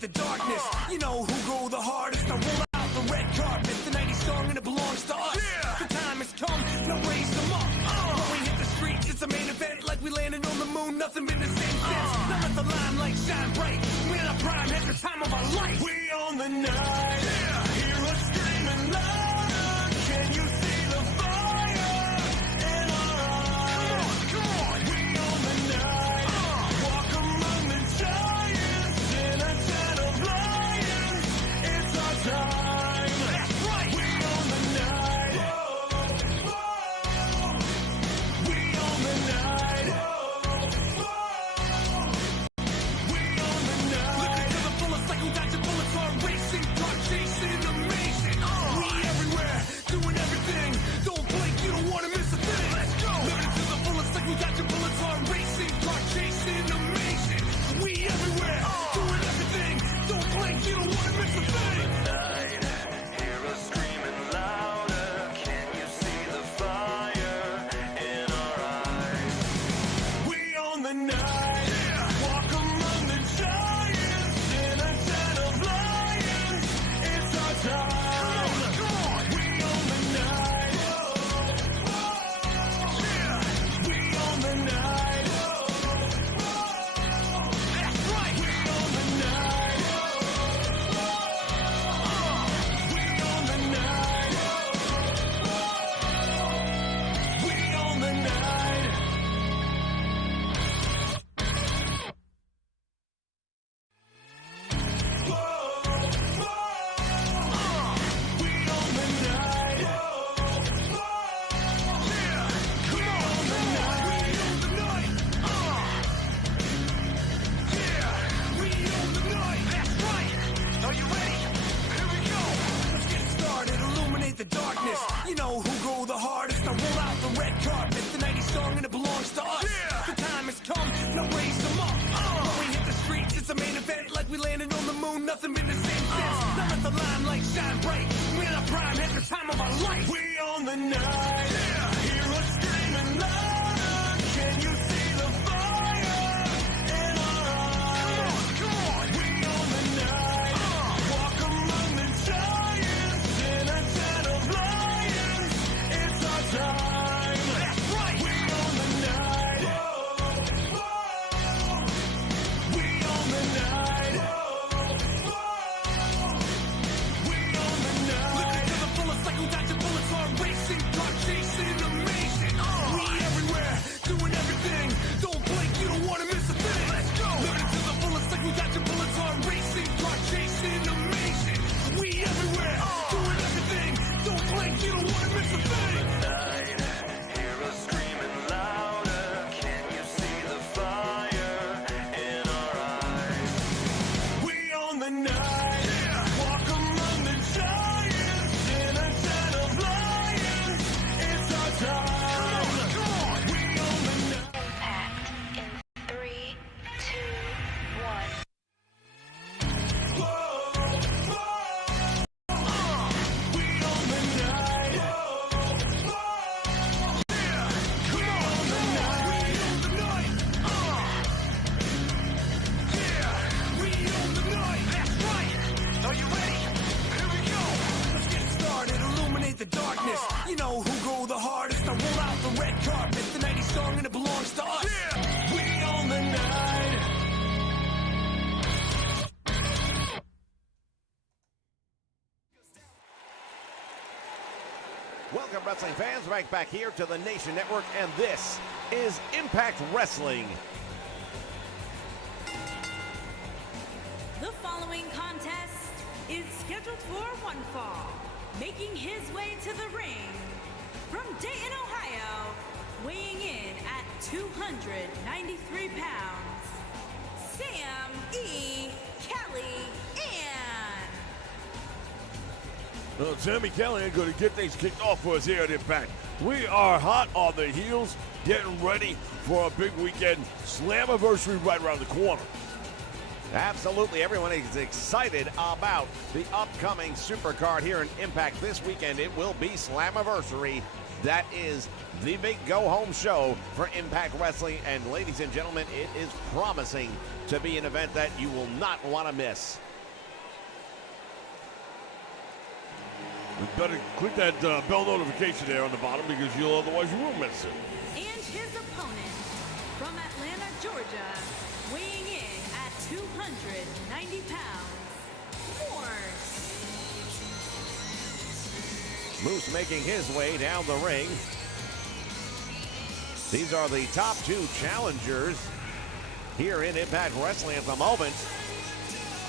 illuminate the darkness. You know who go the hardest. I roll out the red carpet, the 90s song and it belongs to us. The time has come, now raise them up. When we hit the streets, it's a main event, like we landed on the moon, nothing been the same since. Now let the limelight shine bright. We're in our prime, at the time of our life. We own the night. Hear us screaming louder. Can you see the fire in our eyes? Come on. We own the night. Walk among the giants in a den of lions. It's our time. That's right. We own the night. We own the night. We own the night. Living to the fullest, like who got your bullets on racing, car chasing, amazing. We everywhere, doing everything. Don't blink, you don't wanna miss a thing. Let's go. Living to the fullest, like who got your bullets on racing, car chasing, amazing. We everywhere, doing everything. Don't blink, you don't wanna miss a thing. Night, hear us screaming louder. Can you see the fire in our eyes? We own the night. Walk among the giants in a den of lions. It's our time. Come on. We own the night. We own the night. That's right. We own the night. We own the night. We own the night. We own the night. Come on, we own the night. We own the night. That's right. Are you ready? Here we go. Let's get started. Illuminate the darkness. You know who go the hardest. I roll out the red carpet, the 90s song and it belongs to us. The time has come, now raise them up. When we hit the streets, it's a main event, like we landed on the moon, nothing been the same since. Now let the limelight shine bright. We're in our prime, at the time of our life. We own the night. Hear us screaming louder. Can you see the fire in our eyes? Come on. We own the night. Walk among the giants in a den of lions. It's our time. That's right. We own the night. We own the night. We own the night. Living to the fullest, like who got your bullets on racing, car chasing, amazing. We everywhere, doing everything. Don't blink, you don't wanna miss a thing. Let's go. Living to the fullest, like who got your bullets on racing, car chasing, amazing. We everywhere, doing everything. Don't blink, you don't wanna miss a thing. Night, hear us screaming louder. Can you see the fire in our eyes? We own the night. Walk among the giants in a den of lions. It's our time. Come on. We own the night. Impact in 3, 2, 1. We own the night. Come on. We own the night. We own the night. That's right. Are you ready? Here we go. Let's get started. Illuminate the darkness. You know who go the hardest. I roll out the red carpet, the 90s song and it belongs to us. We own the night. Welcome, wrestling fans, right back here to the Nation Network, and this is Impact Wrestling. The following contest is scheduled for one fall. Making his way to the ring from Dayton, Ohio, weighing in at 293 pounds, Sam E. Kelly-Ann. Well, Sammy Callahan going to get things kicked off for us here at Impact. We are hot on the heels, getting ready for a big weekend. Slammiversary right around the corner. Absolutely, everyone is excited about the upcoming Supercard here in Impact this weekend. It will be Slammiversary. That is the big go-home show for Impact Wrestling. And ladies and gentlemen, it is promising to be an event that you will not want to miss. You better click that bell notification there on the bottom because otherwise you will miss it. And his opponent from Atlanta, Georgia, weighing in at 290 pounds, Moose making his way down the ring. These are the top two challengers here in Impact Wrestling at the moment.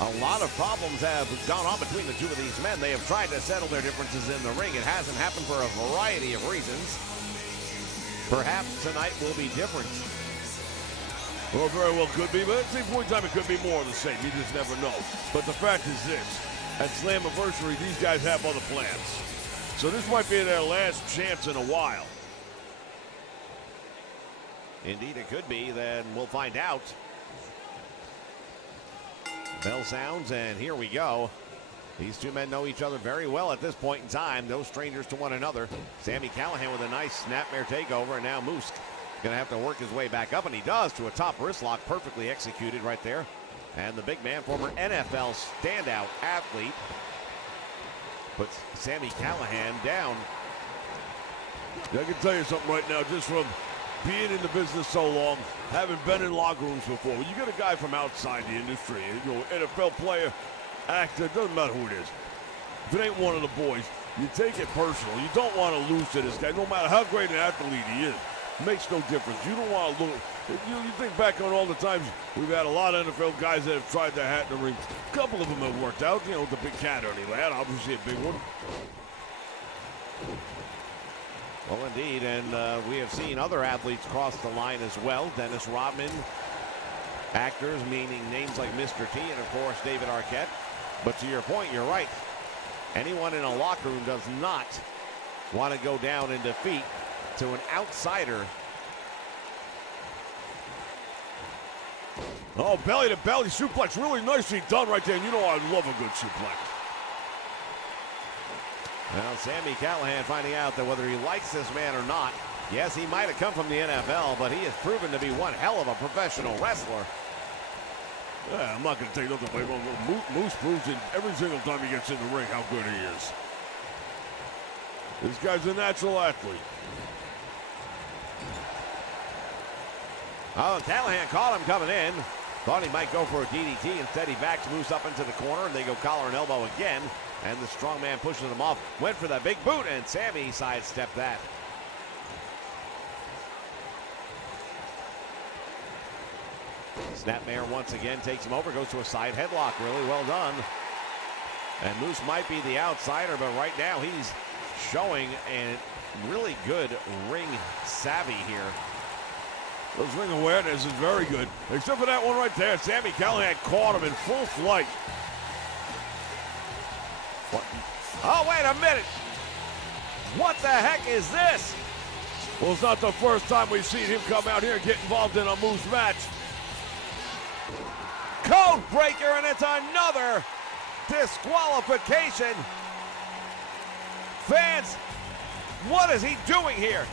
A lot of problems have gone on between the two of these men. They have tried to settle their differences in the ring. It hasn't happened for a variety of reasons. Perhaps tonight will be different. Well, very well could be, but at the same point in time, it could be more of the same. You just never know. But the fact is this, at Slammiversary, these guys have other plans. So this might be their last chance in a while. Indeed, it could be. Then we'll find out. Bell sounds, and here we go. These two men know each other very well at this point in time. No strangers to one another. Sami Callihan with a nice snapmare takeover, and now Moose going to have to work his way back up, and he does, to a top wrist lock, perfectly executed right there. And the big man, former NFL standout athlete, puts Sami Callihan down. I can tell you something right now, just from being in the business so long, having been in locker rooms before, when you get a guy from outside the industry, NFL player, actor, doesn't matter who it is. If it ain't one of the boys, you take it personal. You don't want to lose to this guy, no matter how great an athlete he is. It makes no difference. You don't want to lose. You think back on all the times we've had a lot of NFL guys that have tried their hat in the ring. A couple of them have worked out. The big cat early lad, obviously a big one. Well, indeed, and we have seen other athletes cross the line as well. Dennis Rodman, actors, meaning names like Mr. T, and of course David Arquette. But to your point, you're right. Anyone in a locker room does not want to go down in defeat to an outsider. Oh, belly to belly suplex, really nicely done right there. And you know I love a good suplex. Well, Sami Callihan finding out that whether he likes this man or not, yes, he might have come from the NFL, but he has proven to be one hell of a professional wrestler. Yeah, I'm not going to take nothing away from him. Moose proves it every single time he gets in the ring how good he is. This guy's a natural athlete. Oh, Callihan caught him coming in. Thought he might go for a DDT. Instead, he backs Moose up into the corner, and they go collar and elbow again. And the strong man pushes him off. Went for that big boot, and Sami sidestepped that. Snapmare once again takes him over, goes to a side headlock. Really well done. And Moose might be the outsider, but right now he's showing a really good ring savvy here. Those ring awareness is very good. Except for that one right there. Sami Callihan caught him in full flight. What? Oh, wait a minute. What the heck is this? Well, it's not the first time we've seen him come out here and get involved in a Moose match. Code breaker, and it's another disqualification. Fans, what is he doing here?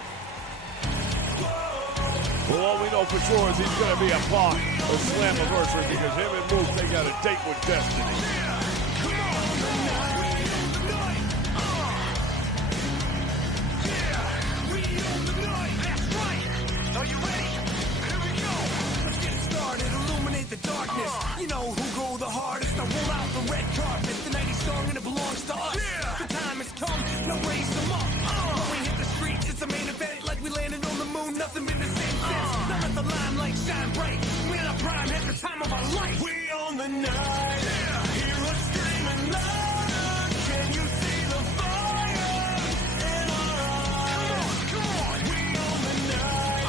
Well, all we know for sure is he's going to be a part of Slammiversary because him and Moose, they got a date with destiny. Are you ready? Here we go. Let's get started. Illuminate the darkness. You know who go the hardest. Now roll out the red carpet. The night is strong and it belongs to us. The time has come. Now raise them up. When we hit the streets, it's a main event. Like we landed on the moon. Nothing been the same since. Now let the limelight shine bright. We're in our prime. At the time of our life. We own the night. Hear us screaming loud. Can you see the fire in our eyes? Come on. We own the night.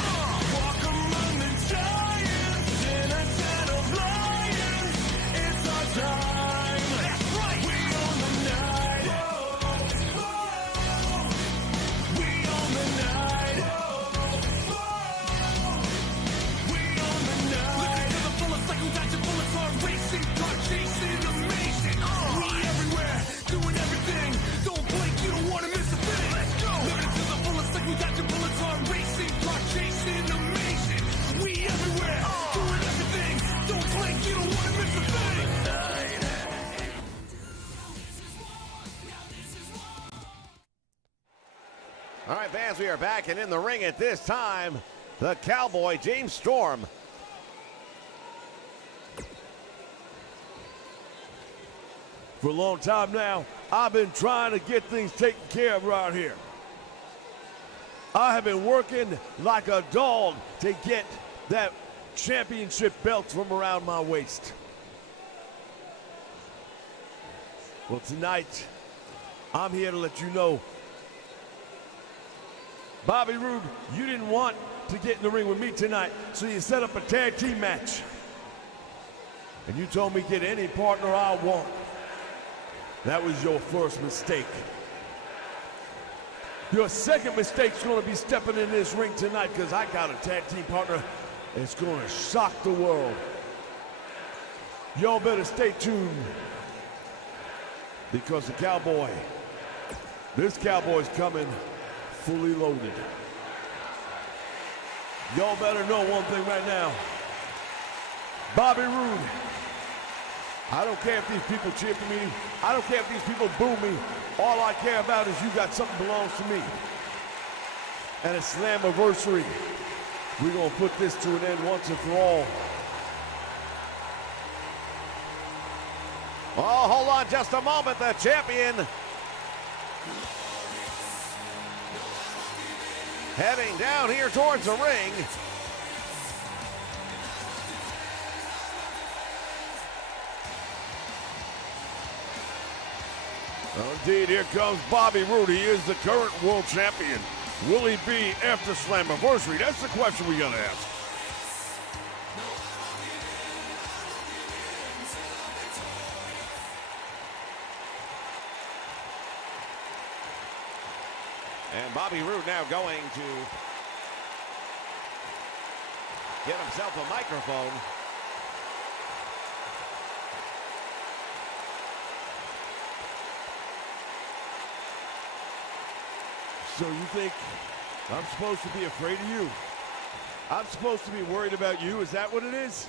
Walk among the giants in a den of lions. It's our time. That's right. We own the night. We own the night. We own the night. Listen to the bullets like who got your bullets on racing, car chasing, amazing. We everywhere, doing everything. Don't blink, you don't want to miss a thing. Let's go. Listen to the bullets like who got your bullets on racing, car chasing, amazing. We everywhere, doing everything. Don't blink, you don't want to miss a thing. All right, fans, we are back, and in the ring at this time, the Cowboy, James Storm. For a long time now, I've been trying to get things taken care of right here. I have been working like a dog to get that championship belt from around my waist. Well, tonight, I'm here to let you know, Bobby Roode, you didn't want to get in the ring with me tonight, so you set up a tag team match. And you told me get any partner I want. That was your first mistake. Your second mistake's gonna be stepping in this ring tonight, because I got a tag team partner that's gonna shock the world. Y'all better stay tuned, because the Cowboy, this Cowboy's coming fully loaded. Y'all better know one thing right now. Bobby Roode, I don't care if these people cheer for me. I don't care if these people boo me. All I care about is you got something that belongs to me. And a Slammiversary. We're gonna put this to an end once and for all. Oh, hold on just a moment. The champion heading down here towards the ring. Well, indeed, here comes Bobby Roode. He is the current world champion. Will he be after Slammiversary? That's the question we gotta ask. And Bobby Roode now going to get himself a microphone. So you think I'm supposed to be afraid of you? I'm supposed to be worried about you? Is that what it is?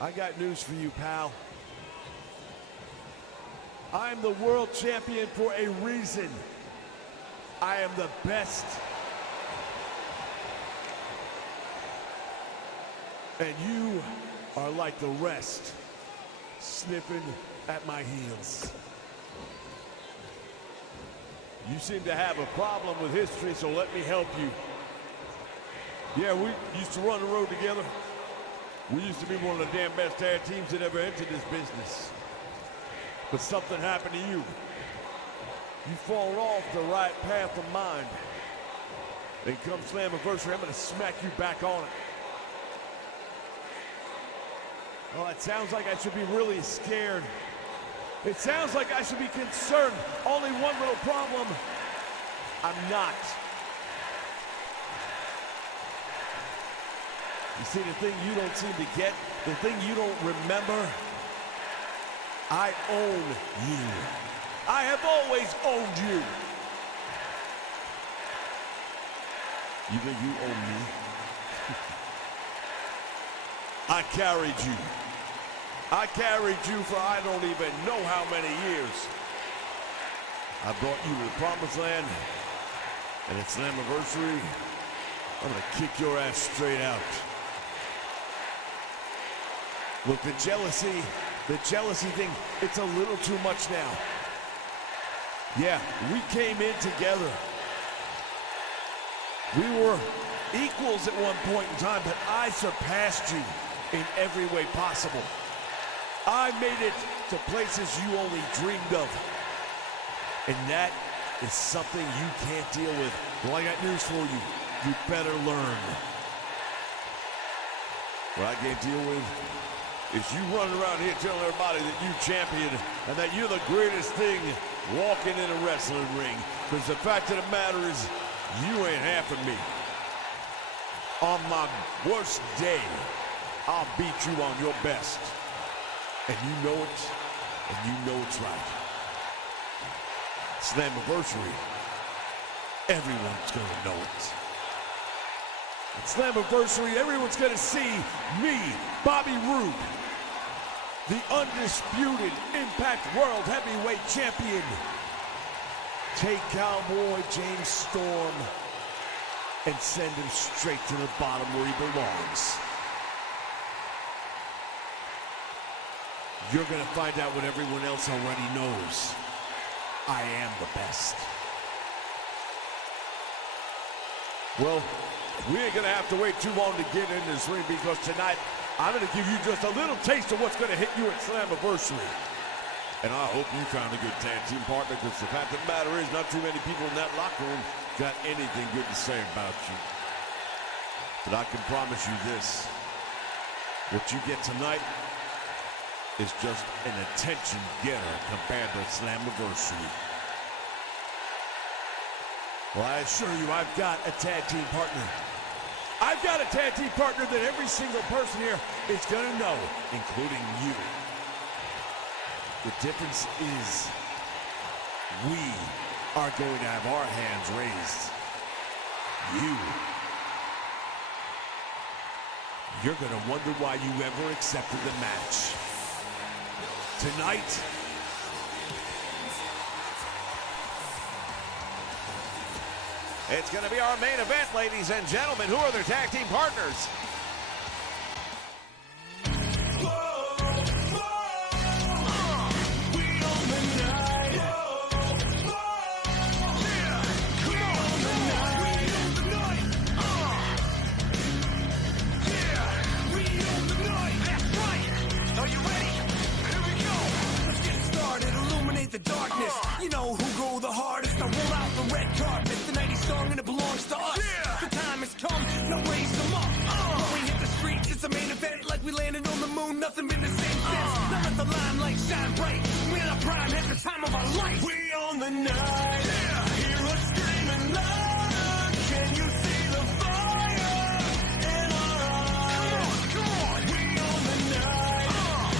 I got news for you, pal. I'm the world champion for a reason. I am the best. And you are like the rest, sniffing at my heels. You seem to have a problem with history, so let me help you. Yeah, we used to run the road together. We used to be one of the damn best tag teams that ever entered this business. But something happened to you. You've fallen off the right path of mind. Then come Slammiversary, I'm gonna smack you back on it. Well, it sounds like I should be really scared. It sounds like I should be concerned. Only one little problem. I'm not. You see, the thing you don't seem to get, the thing you don't remember, I own you. I have always owned you. You think you own me? I carried you. I carried you for I don't even know how many years. I brought you to the promised land, and at Slammiversary, I'm gonna kick your ass straight out. Look, the jealousy thing, it's a little too much now. Yeah, we came in together. We were equals at one point in time, but I surpassed you in every way possible. I made it to places you only dreamed of. And that is something you can't deal with. Well, I got news for you. You better learn. What I can't deal with is you running around here telling everybody that you champion and that you're the greatest thing walking in a wrestling ring. Because the fact of the matter is, you ain't half of me. On my worst day, I'll beat you on your best. And you know it, and you know it's right. Slammiversary, everyone's gonna know it. At Slammiversary, everyone's gonna see me, Bobby Roode, the undisputed Impact World Heavyweight Champion. take Cowboy James Storm and send him straight to the bottom where he belongs. You're gonna find out what everyone else already knows. I am the best. Well, we ain't gonna have to wait too long to get in this ring, because tonight I'm gonna give you just a little taste of what's gonna hit you at Slammiversary. And I hope you found a good tag team partner, because the fact of the matter is, not too many people in that locker room got anything good to say about you. But I can promise you this: what you get tonight is just an attention getter compared to Slammiversary. Well, I assure you, I've got a tag team partner. I've got a tag team partner that every single person here is gonna know, including you. The difference is, we are going to have our hands raised. You're gonna wonder why you ever accepted the match. Tonight, It's going to be our main event, ladies and gentlemen. Who are their tag team partners? The darkness, you know who go the hardest. I roll out the red carpet, the 90s song, and it belongs to us. The time has come, now raise them up. When we hit the streets, it's a main event, like we landed on the moon. Nothing been the same since. Now let the limelight shine bright. We're in our prime, at the time of our life. We own the night. Hear us screaming loud. Can you see the fire in our eyes? Come on. We own the night.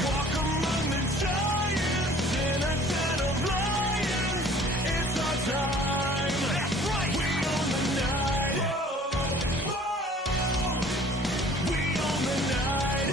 Walk among the giants in a den of lions. It's our time. That's right. We own the night. We own the night.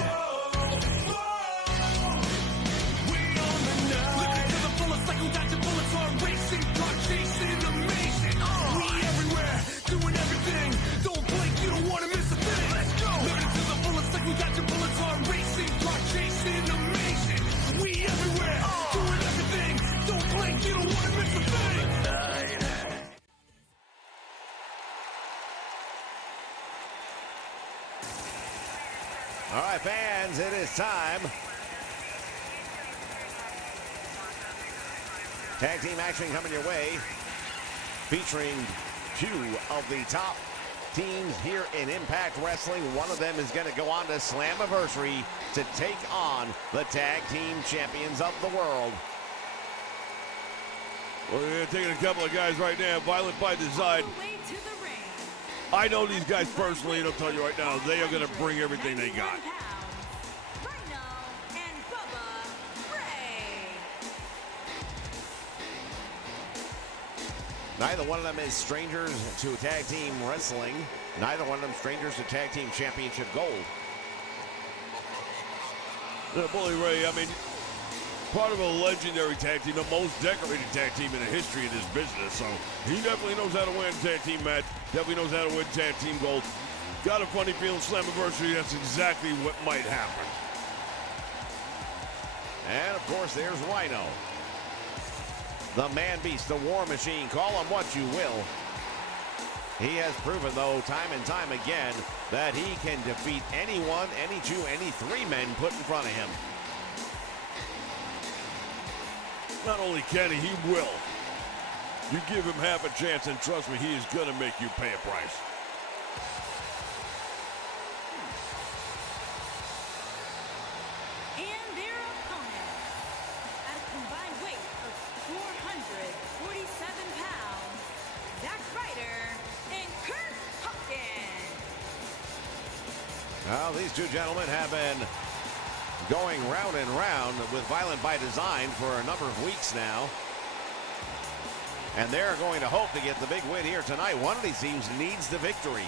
We own the night. Living to the fullest, like we got your bullets on racing, car chasing, amazing. We everywhere, doing everything. Don't blink, you don't wanna miss a thing. Let's go. Living to the fullest, like we got your bullets on racing, car chasing, amazing. We everywhere, doing everything. Don't blink, you don't wanna miss a thing. All right, fans, it is time. Tag team action coming your way, featuring two of the top teams here in Impact Wrestling. One of them is going to go on to Slammiversary to take on the tag team champions of the world. we're taking a couple of guys right now, Violent by Design. All the way to the ring. I know these guys personally, and I'll tell you right now, they are going to bring everything they got. Rhino and Bubba Ray. Neither one of them is strangers to tag team wrestling. Neither one of them strangers to tag team championship gold. Bully Ray, I mean, part of a legendary tag team, the most decorated tag team in the history of this business. So he definitely knows how to win tag team match. Definitely knows how to win tag team gold. Got a funny feeling Slammiversary, that's exactly what might happen. And of course, there's Rhino. The man beast, the war machine, call him what you will. He has proven, though, time and time again, that he can defeat anyone, any two, any three men put in front of him. Not only can he will. You give him half a chance, and trust me, he is going to make you pay a price. And their opponent, at a combined weight of 447 pounds, Zack Ryder and Kurt Hawkins. Well, these two gentlemen have been going round and round with Violent by Design for a number of weeks now. And they're going to hope to get the big win here tonight. One of these teams needs the victory.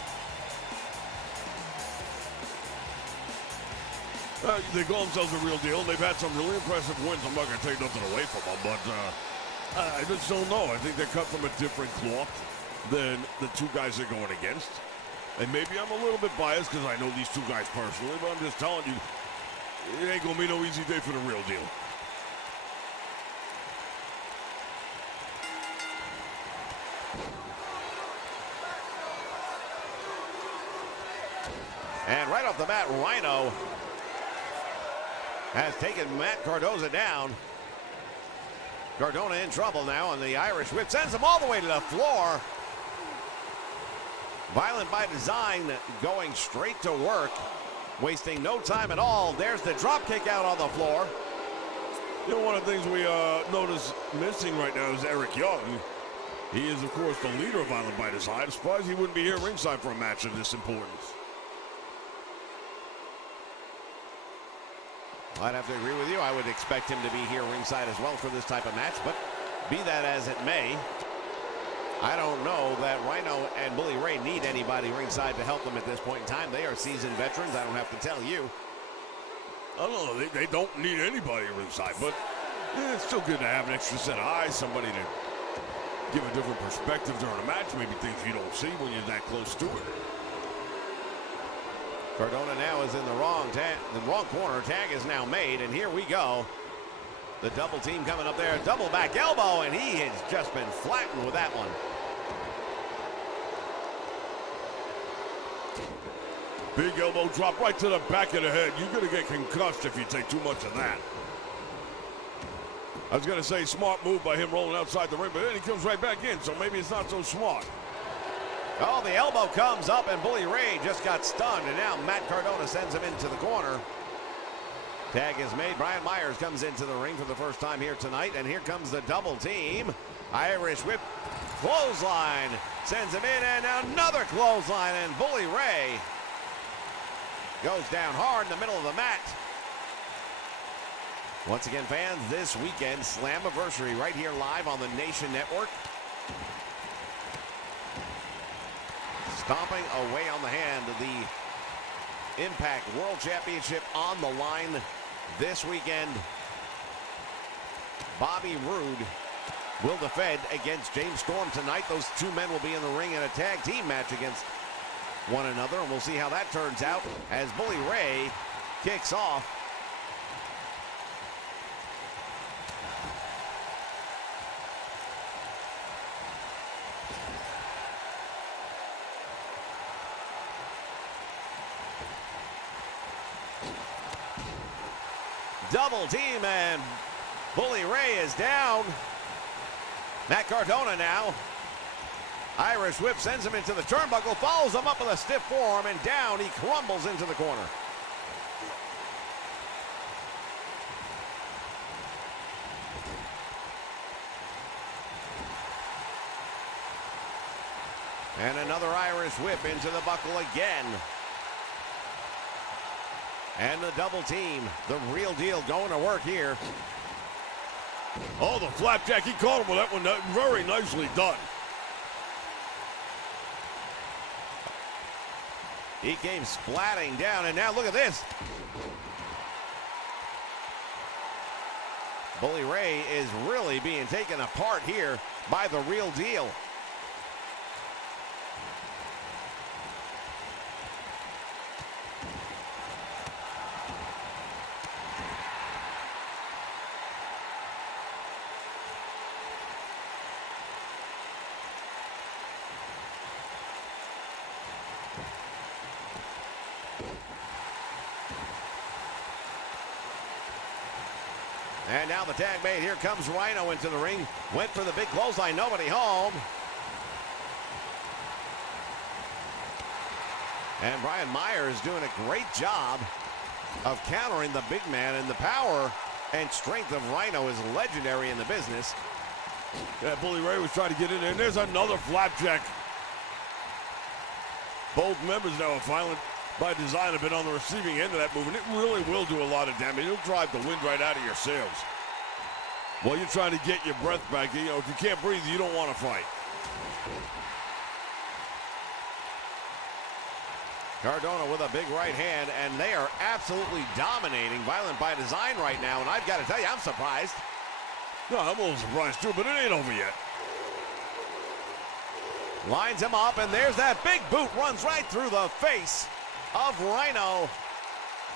They call themselves a real deal. They've had some really impressive wins. I'm not going to take nothing away from them, but I just don't know. I think they're cut from a different cloth than the two guys they're going against. And maybe I'm a little bit biased because I know these two guys personally, but I'm just telling you, it ain't going to be no easy day for the real deal. And right off the bat, Rhino has taken Matt Cardoza down. Cardona in trouble now, and the Irish whip sends him all the way to the floor. Violent by Design going straight to work, wasting no time at all. There's the drop kick out on the floor. You know, one of the things we notice missing right now is Eric Young. He is, of course, the leader of Violent by Design. I'm surprised he wouldn't be here ringside for a match of this importance. I'd have to agree with you. I would expect him to be here ringside as well for this type of match, but be that as it may, I don't know that Rhino and Bully Ray need anybody ringside to help them at this point in time. They are seasoned veterans. I don't have to tell you. I don't know. They don't need anybody ringside, but it's still good to have an extra set of eyes, somebody to give a different perspective during a match, maybe things you don't see when you're that close to it. Cardona now is in the wrong corner. Tag is now made, and here we go. The double team coming up there. Double back elbow, and he has just been flattened with that one. Big elbow drop right to the back of the head. You're going to get concussed if you take too much of that. I was going to say smart move by him rolling outside the ring, but then he comes right back in, so maybe it's not so smart. Oh, the elbow comes up, and Bully Ray just got stunned, and now Matt Cardona sends him into the corner. Tag is made. Brian Myers comes into the ring for the first time here tonight, and here comes the double team. Irish whip, clothesline, sends him in, and another clothesline, and Bully Ray goes down hard in the middle of the mat. Once again, fans, this weekend, Slammiversary right here live on the Nation Network. Stomping away on the hand, the Impact World Championship on the line this weekend. Bobby Roode will defend against James Storm tonight. Those two men will be in the ring in a tag team match against one another, and we'll see how that turns out as Bully Ray kicks off. Double team, and Bully Ray is down. Matt Cardona now. Irish whip sends him into the turnbuckle, follows him up with a stiff forearm, and down he crumbles into the corner. And another Irish whip into the buckle again. And the double team, the real deal, going to work here. Oh, the flapjack, he caught him with that one. Very nicely done. He came splatting down, and now look at this. Bully Ray is really being taken apart here by the real deal. And now the tag made. Here comes Rhino into the ring. Went for the big clothesline. Nobody home. And Brian Myers doing a great job of countering the big man. And the power and strength of Rhino is legendary in the business. Yeah, Bully Ray was trying to get in there. And there's another flapjack. Both members now of Violent by Design have been on the receiving end of that move, and it really will do a lot of damage. It'll drive the wind right out of your sails. While you're trying to get your breath back, you know, if you can't breathe, you don't want to fight. Cardona with a big right hand, and they are absolutely dominating Violent by Design right now, and I've got to tell you, I'm surprised. No, I'm a little surprised too, but it ain't over yet. Lines him up, and there's that big boot, runs right through the face of Rhino.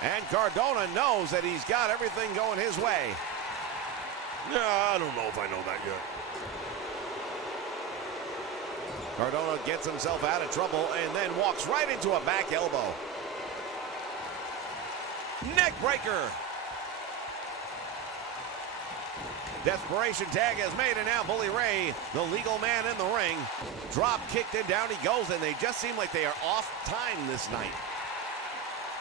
And Cardona knows that he's got everything going his way. Yeah, I don't know if I know that yet. Cardona gets himself out of trouble and then walks right into a back elbow. Neck breaker. Desperation tag is made, and now Bully Ray, the legal man in the ring, drop kicked and down he goes, and they just seem like they are off time this night.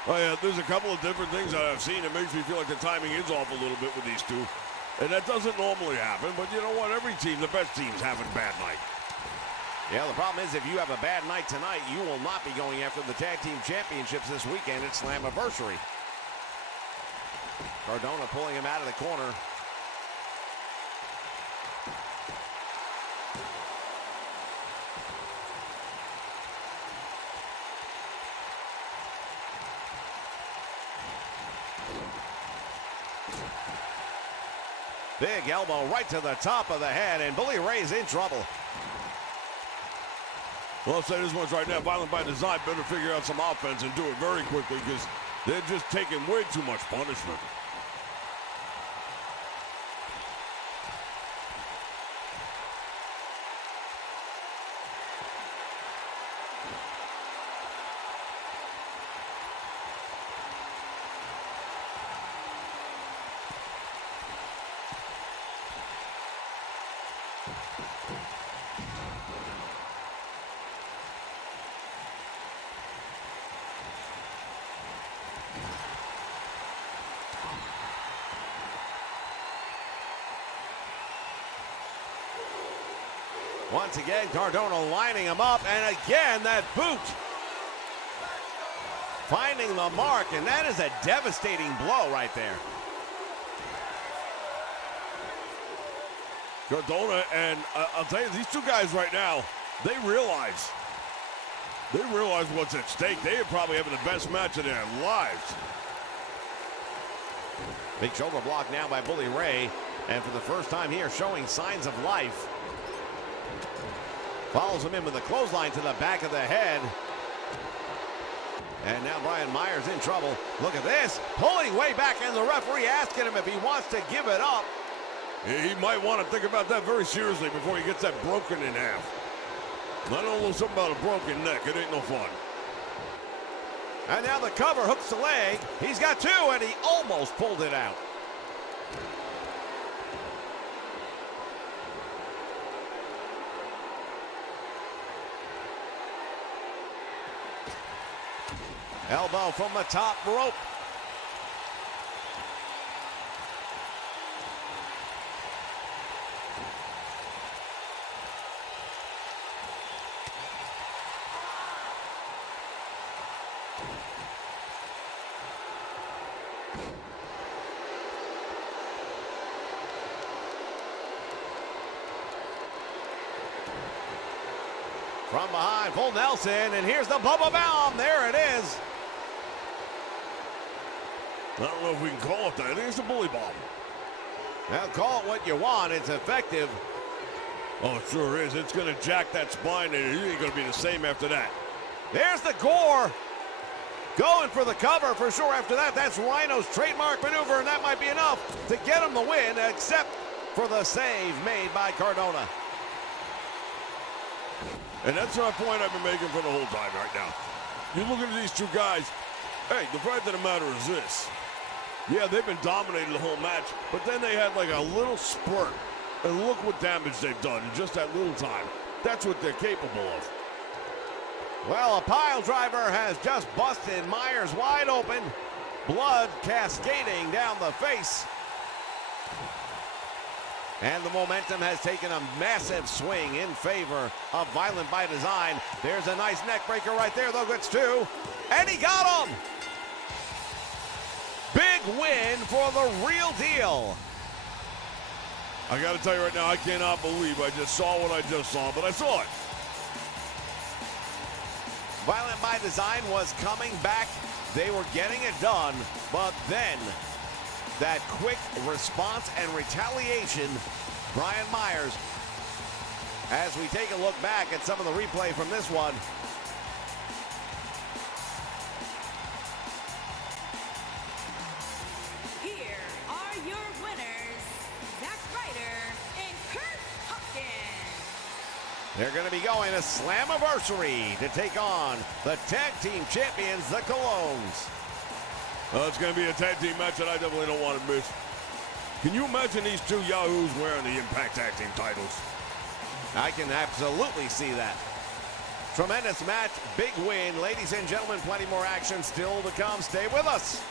Oh yeah, there's a couple of different things that I've seen. It makes me feel like the timing is off a little bit with these two. And that doesn't normally happen, but you know what? Every team, the best team's having a bad night. Yeah, the problem is if you have a bad night tonight, you will not be going after the tag team championships this weekend at Slammiversary. Cardona pulling him out of the corner. Big elbow right to the top of the head, and Bully Ray's in trouble. Well, I'll say this much right now. Violent by Design better figure out some offense and do it very quickly, because they're just taking way too much punishment. Once again, Cardona lining him up, and again, that boot. Finding the mark, and that is a devastating blow right there. Cardona, and I'll tell you, these two guys right now, they realize what's at stake. They are probably having the best match of their lives. Big shoulder block now by Bully Ray, and for the first time here, showing signs of life. Follows him in with a clothesline to the back of the head. And now Brian Myers in trouble. Look at this, pulling way back, and the referee asking him if he wants to give it up. He might want to think about that very seriously before he gets that broken in half. I don't know something about a broken neck. It ain't no fun. And now the cover hooks the leg. He's got two, and he almost pulled it out. Elbow from the top rope. From behind, full Nelson, and here's the Bubba Bomb. There it is. I don't know if we can call it that. I think it's a bully bomb. Now call it what you want. It's effective. Oh, it sure is. It's going to jack that spine, and it ain't going to be the same after that. There's the gore. Going for the cover for sure after that. That's Rhino's trademark maneuver, and that might be enough to get him the win, except for the save made by Cardona. And that's my point I've been making for the whole time right now. You look at these two guys. Hey, the fact of the matter is this. Yeah, they've been dominating the whole match, but then they had like a little spurt. And look what damage they've done in just that little time. That's what they're capable of. Well, a pile driver has just busted Myers wide open. Blood cascading down the face. And the momentum has taken a massive swing in favor of Violent by Design. There's a nice neck breaker right there, though. Gets two. And he got him. Big win for the real deal. I got to tell you right now, I cannot believe I just saw what I just saw, but I saw it. Violent by Design was coming back. They were getting it done, but then that quick response and retaliation, Brian Myers. As we take a look back at some of the replay from this one. Here are your winners, Zack Ryder and Kurt Hopkins. They're going to be going a Slammiversary to take on the tag team champions, the Colognes. It's going to be a tag team match that I definitely don't want to miss. Can you imagine these two yahoos wearing the Impact Tag Team titles? I can absolutely see that. Tremendous match, big win. Ladies and gentlemen, plenty more action still to come. Stay with us.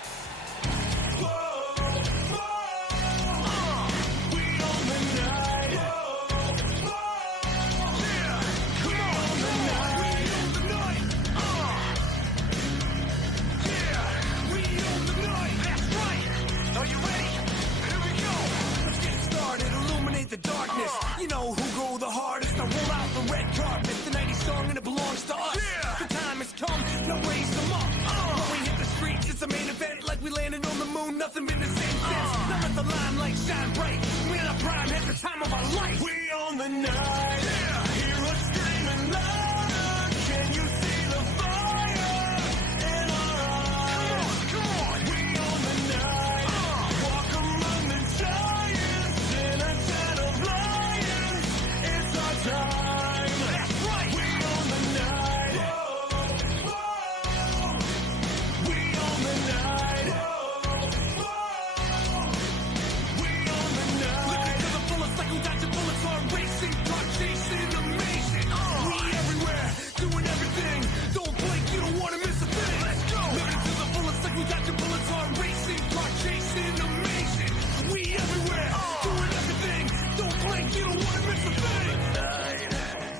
The darkness, you know who go the hardest. I roll out the red carpet, the 90s song and it belongs to us. The time has come, now raise them up. When we hit the streets, it's a main event like we landed on the moon. Nothing been the same since. Now let the limelight shine bright. We're in our prime at the time of our life. We own the night. Hear us screaming louder. Can you see the fire in our eyes? Come on. We own the night. Walk among the giants in a tent of lions. It's our time. That's right. We own the night. We own the night. We own the night. Looking to the fullest like we dodging bullets on racing, car chasing, amazing. We everywhere, doing everything. Don't blink, you don't want to miss a thing. Let's go. Looking to the fullest like we dodging bullets on racing, car chasing, amazing. We everywhere, doing everything. Don't blink, you don't want to miss a thing.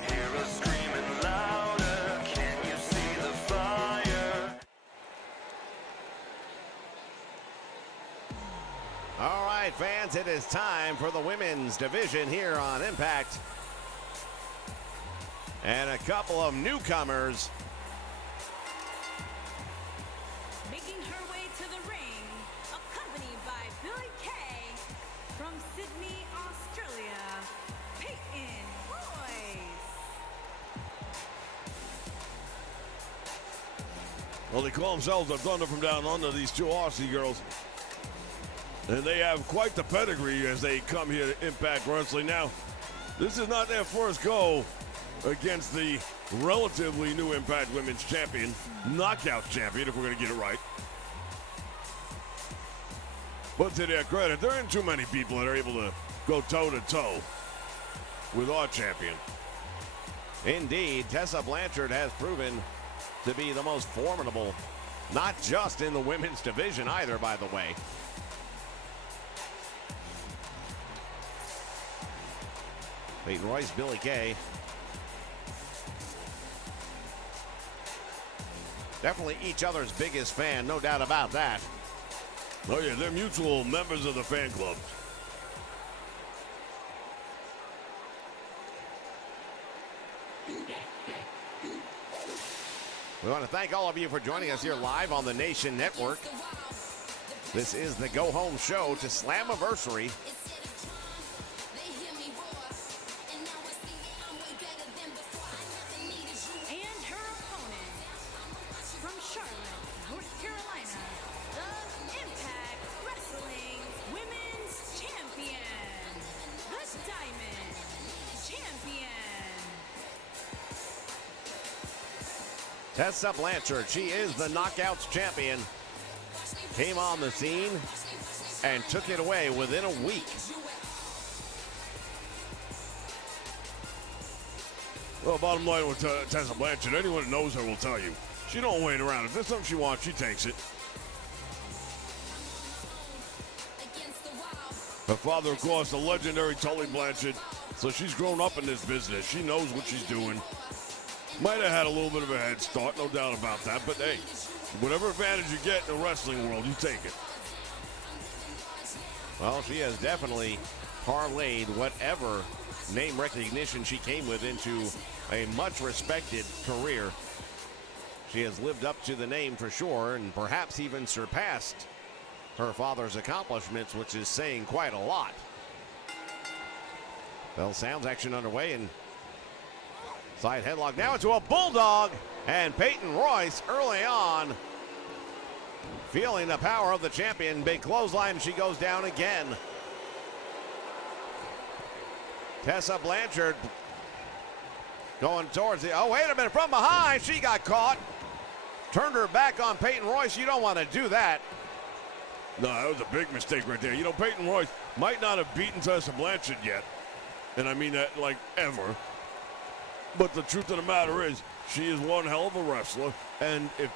Hear us screaming louder. Can you see the fire? All right, fans, it is time for the women's division here on Impact. And a couple of newcomers. Making her way to the ring, accompanied by Billy Kay from Sydney, Australia, Peyton Royce. Well, they call themselves the Thunder from Down Under, these two Aussie girls. And they have quite the pedigree as they come here to Impact Wrestling. Now, this is not their first go against the relatively new Impact Women's Champion, Knockout Champion, if we're going to get it right. But to their credit, there aren't too many people that are able to go toe-to-toe with our champion. Indeed, Tessa Blanchard has proven to be the most formidable, not just in the women's division either, by the way. Peyton Royce, Billy Kay. Definitely each other's biggest fan, no doubt about that. Oh yeah, they're mutual members of the fan club. We want to thank all of you for joining us here live on the Nation Network. This is the Go Home Show to Slammiversary. And her opponent, from Charlotte, North Carolina, the Impact Wrestling Women's Champion, the Diamond Champion. Tessa Blanchard, she is the Knockouts champion. Came on the scene and took it away within a week. Well, bottom line with Tessa Blanchard, anyone that knows her will tell you, she don't wait around. If there's something she wants, she takes it. Her father, of course, the legendary Tully Blanchard, so she's grown up in this business. She knows what she's doing. Might have had a little bit of a head start, no doubt about that, but hey, whatever advantage you get in the wrestling world, you take it. Well, she has definitely parlayed whatever name recognition she came with into a much respected career. She has lived up to the name for sure, and perhaps even surpassed her father's accomplishments, which is saying quite a lot. Bell sounds action underway, and side headlock now into a bulldog, and Peyton Royce early on feeling the power of the champion. Big clothesline, and she goes down again. Tessa Blanchard going towards the, oh, wait a minute, from behind, she got caught. Turned her back on Peyton Royce. You don't want to do that. No, that was a big mistake right there. You know, Peyton Royce might not have beaten Tessa Blanchard yet, and I mean that like ever. But the truth of the matter is, she is one hell of a wrestler, and if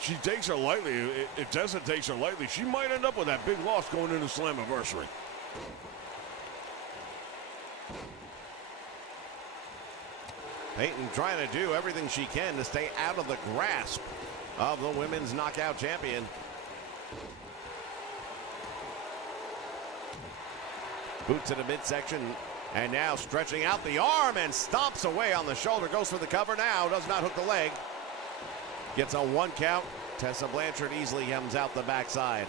she takes her lightly, if Tessa takes her lightly, she might end up with that big loss going into Slammiversary. Peyton trying to do everything she can to stay out of the grasp of the women's knockout champion. Boot to the midsection, and now stretching out the arm and stomps away on the shoulder. Goes for the cover now, does not hook the leg. Gets a 1 count. Tessa Blanchard easily comes out the backside.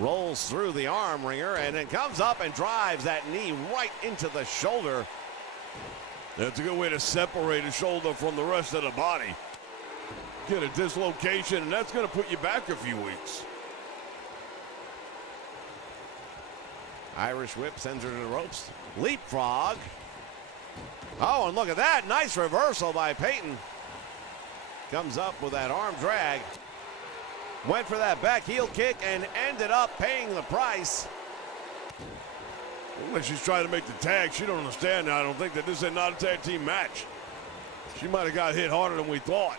Rolls through the arm wringer and then comes up and drives that knee right into the shoulder. That's a good way to separate a shoulder from the rest of the body. Get a dislocation, and that's going to put you back a few weeks. Irish whip sends her to the ropes. Leapfrog. Oh, and look at that. Nice reversal by Peyton. Comes up with that arm drag. Went for that back heel kick and ended up paying the price. When she's trying to make the tag, she don't understand now. I don't think that this is not a tag team match. She might have got hit harder than we thought.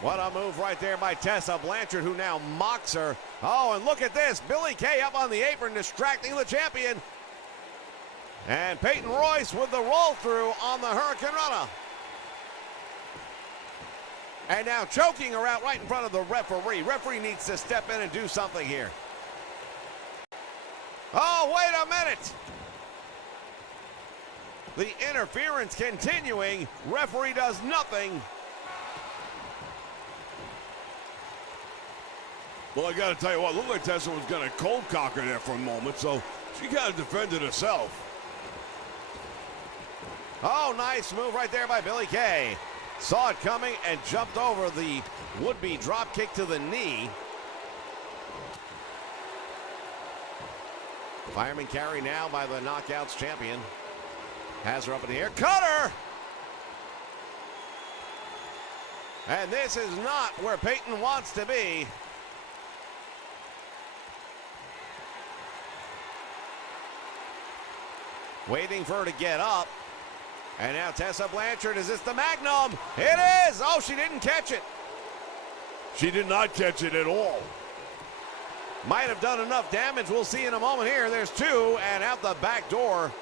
What a move right there by Tessa Blanchard, who now mocks her. Oh, and look at this. Billie Kay up on the apron, distracting the champion. And Peyton Royce with the roll through on the Hurricane Rana. And now choking her out right in front of the referee. Referee needs to step in and do something here. Oh, wait a minute. The interference continuing. Referee does nothing. Well, I got to tell you what, looked like Tessa was going to cold cock her there for a moment, so she kind of defended herself. Oh, nice move right there by Billie Kay. Saw it coming and jumped over the would-be drop kick to the knee. Fireman carry now by the Knockouts champion. Has her up in the air. Cutter! And this is not where Peyton wants to be. Waiting for her to get up. And now Tessa Blanchard, is this the Magnum? It is! Oh, she didn't catch it. She did not catch it at all. Might have done enough damage. We'll see in a moment here. There's 2, and out the back door.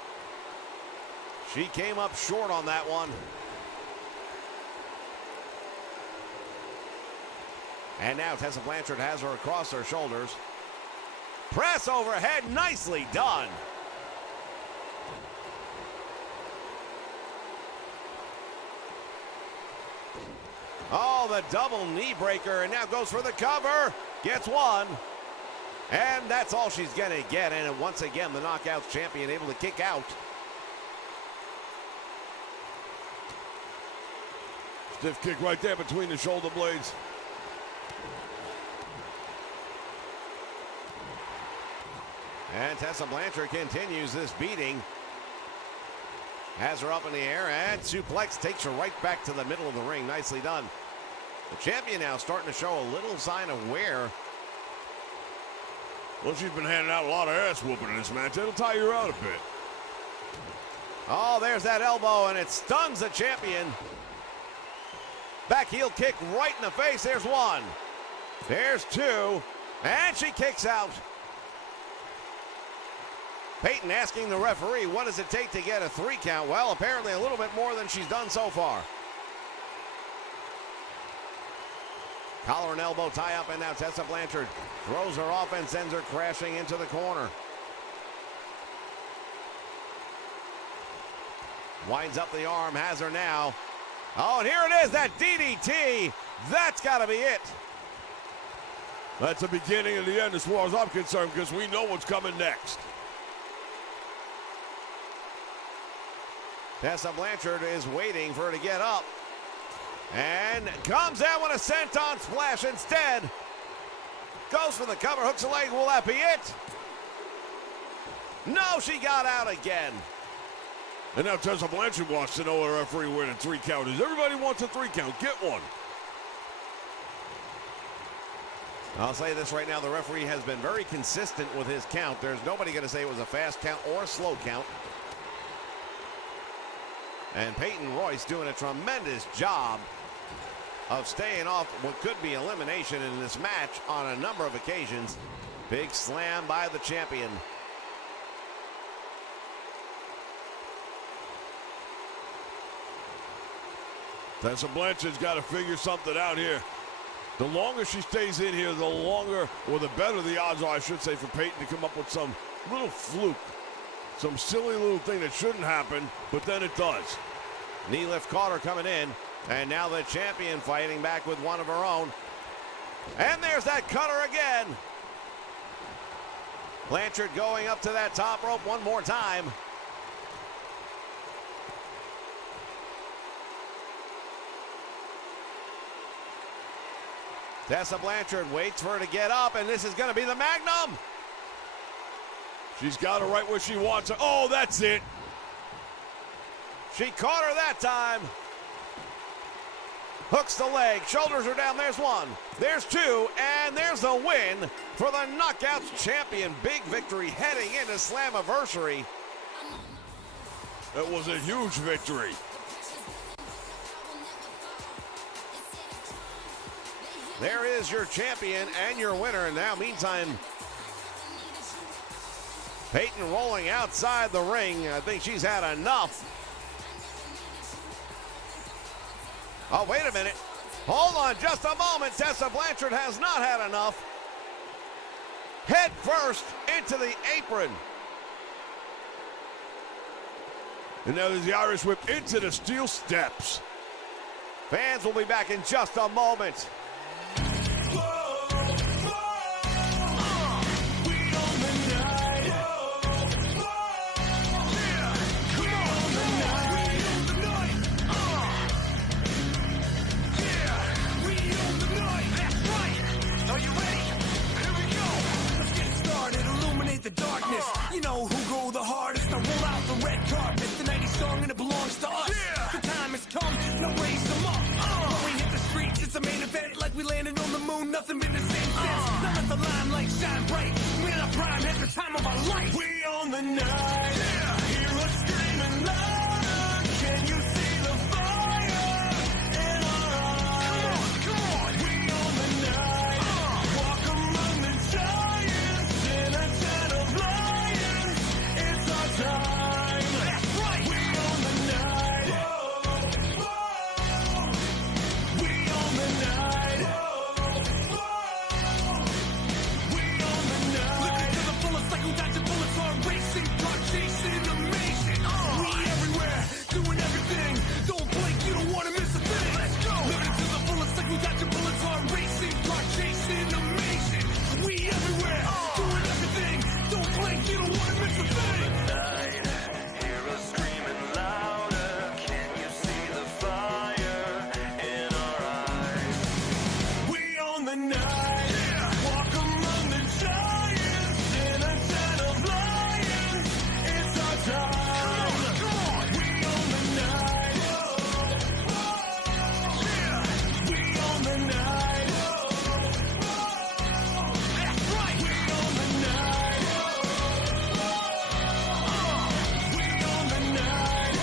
She came up short on that one. And now Tessa Blanchard has her across her shoulders. Press overhead, nicely done. Oh, the double knee breaker, and now goes for the cover. Gets 1. And that's all she's going to get. And once again, the Knockouts champion able to kick out. Stiff kick right there between the shoulder blades. And Tessa Blanchard continues this beating. Has her up in the air, and suplex takes her right back to the middle of the ring. Nicely done. The champion now starting to show a little sign of wear. Well, she's been handing out a lot of ass whooping in this match. It'll tire you out a bit. Oh, there's that elbow, and it stuns the champion. Back heel kick right in the face. There's 1. There's 2. And she kicks out. Peyton asking the referee, what does it take to get a 3 count? Well, apparently a little bit more than she's done so far. Collar and elbow tie up, and now Tessa Blanchard throws her off and sends her crashing into the corner. Winds up the arm, has her now Oh, and here it is, that DDT. That's got to be it. That's the beginning of the end as far as I'm concerned, because we know what's coming next. Tessa Blanchard is waiting for her to get up. And comes out with a senton splash instead. Goes for the cover, hooks a leg. Will that be it? No, she got out again. And now Tessa Blanchard wants to know what a referee where the 3 count is. Everybody wants a 3 count. Get one. I'll say this right now. The referee has been very consistent with his count. There's nobody going to say it was a fast count or a slow count. And Peyton Royce doing a tremendous job of staying off what could be elimination in this match on a number of occasions. Big slam by the champion. Tessa Blanchard's got to figure something out here. The longer she stays in here, the longer, or the better the odds are, I should say, for Peyton to come up with some little fluke. Some silly little thing that shouldn't happen, but then it does. Knee lift caught her coming in. And now the champion fighting back with one of her own. And there's that cutter again. Blanchard going up to that top rope one more time. Tessa Blanchard waits for her to get up, and this is going to be the Magnum. She's got her right where she wants her. Oh, that's it. She caught her that time. Hooks the leg, shoulders are down, there's one, there's two, and there's the win for the Knockouts champion. Big victory heading into Slammiversary. That was a huge victory. There is your champion and your winner. And now, meantime, Peyton rolling outside the ring. I think she's had enough. Oh, wait a minute. Hold on just a moment. Tessa Blanchard has not had enough. Head first into the apron. And now there's the Irish whip into the steel steps. Fans will be back in just a moment. The darkness, you know who go the hardest. I roll out the red carpet, the 90s song and it belongs to us. The time has come, now raise them up. When we hit the streets, it's a main event like we landed on the moon. Nothing been the same since. Now let the limelight shine bright. We're in our prime, at the time of our life. We own the night. Hear us screaming louder. Can you see the fire in our eyes? Come on, we own the night. Walk among the giants in a tent of lions. It's our time. That's right. We own the night. We own the night. We own the night. Living to the fullest like who dodging bullets on racing, car chasing, amazing. We everywhere, doing everything. Don't blink, you don't want to miss a thing. Let's go. Living to the fullest like who dodging bullets on racing, car chasing, amazing. We everywhere, doing everything. Don't blink, you don't want to miss a thing. Hear us screaming louder. Can you see the fire in our eyes? We own the night. Walk among the giants in a tent of lions. It's our time. Come on. We own the night. We own the night. That's right. We own the night. We own the night.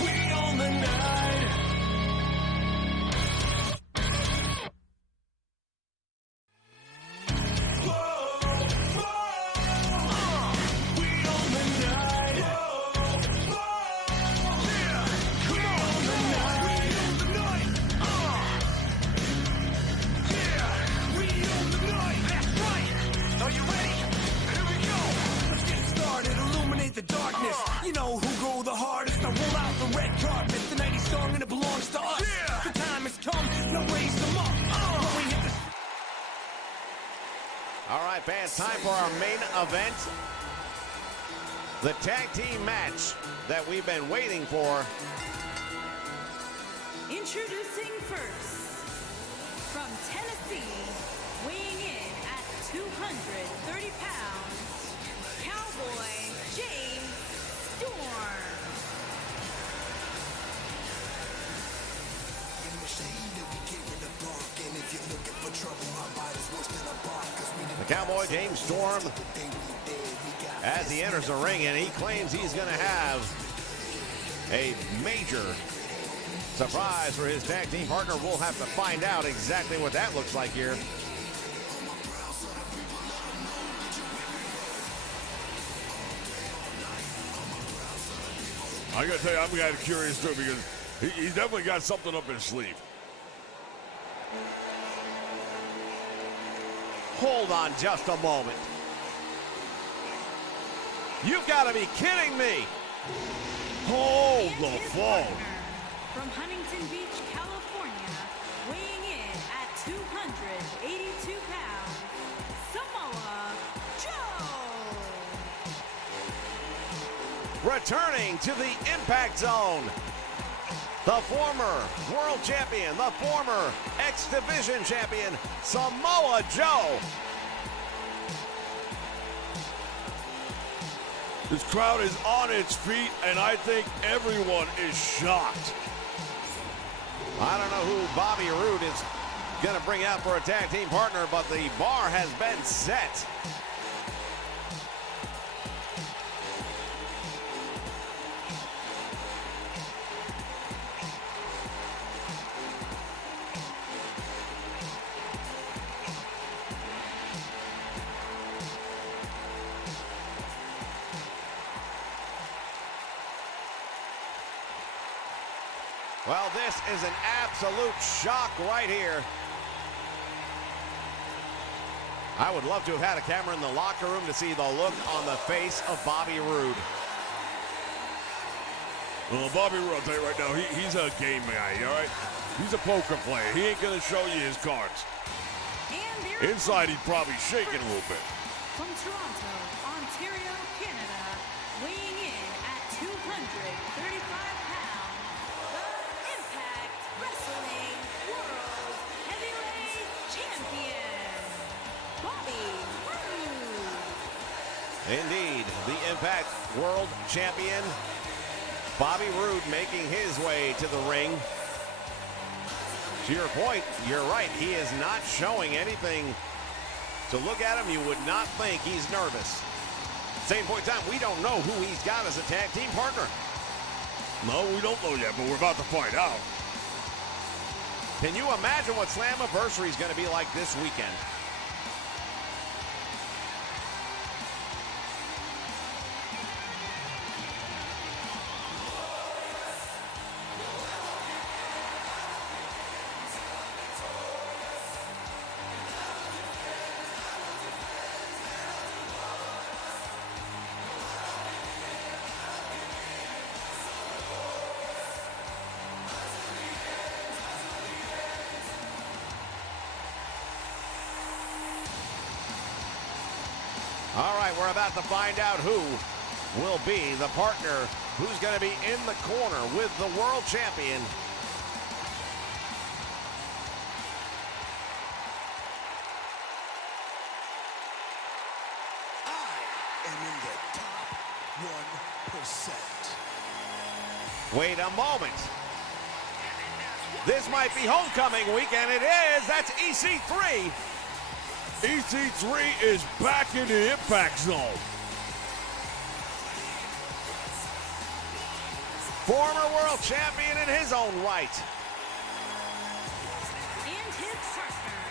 We own the night. raise them up. When we hit the All right, fans, time for our main event. The tag team match that we've been waiting for. Introducing first, from Tennessee, weighing in at 230 pounds, Cowboy James Storm. The Cowboy James Storm, as he enters the ring, and he claims he's going to have a major surprise for his tag team partner. We'll have to find out exactly what that looks like here. I gotta tell you, I'm kind of curious too, because he's definitely got something up his sleeve. Hold on just a moment. You've got to be kidding me. Hold And the his phone. partner, from Huntington Beach, California, weighing in at 282 pounds, Samoa Joe. Returning to the Impact Zone, the former world champion, the former X Division champion, Samoa Joe. This crowd is on its feet, and I think everyone is shocked. I don't know who Bobby Roode is going to bring out for a tag team partner, but the bar has been set. Well, this is an absolute shock right here. I would love to have had a camera in the locker room to see the look on the face of Bobby Roode. Well, Bobby Roode, I'll tell you right now, he's a game guy, all right? He's a poker player. He ain't going to show you his cards. And their Inside, he's probably shaking a little bit. From Toronto, Ontario, Canada, weighing in at 235 pounds, the Impact Wrestling World Heavyweight Champion, Bobby Roode. Indeed, the Impact World Champion, Bobby Roode, making his way to the ring. To your point, you're right. He is not showing anything. To look at him, you would not think he's nervous. Same point in time, we don't know who he's got as a tag team partner. No, we don't know yet, but we're about to find out. Can you imagine what Slammiversary is going to be like this weekend? All right, we're about to find out who will be the partner who's going to be in the corner with the world champion. I am in the top 1%. Wait a moment. This might be homecoming week, and it is. That's EC3. EC3 is back in the Impact Zone. Former world champion in his own right. And his partner,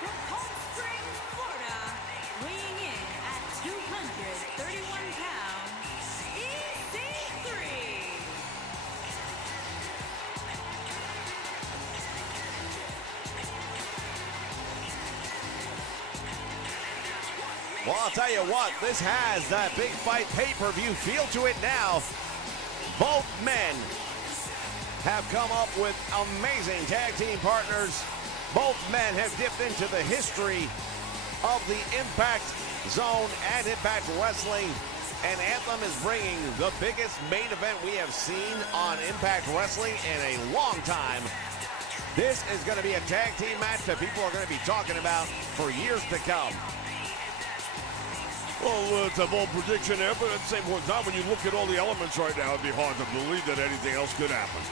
from Palm Springs, Florida, weighing in at 231 pounds, EC3. Well, I'll tell you what, this has that big fight pay-per-view feel to it now. Both men have come up with amazing tag team partners. Both men have dipped into the history of the Impact Zone and Impact Wrestling. And Anthem is bringing the biggest main event we have seen on Impact Wrestling in a long time. This is going to be a tag team match that people are going to be talking about for years to come. Well, it's a bold prediction there, but at the same point in time, when you look at all the elements right now, it'd be hard to believe that anything else could happen.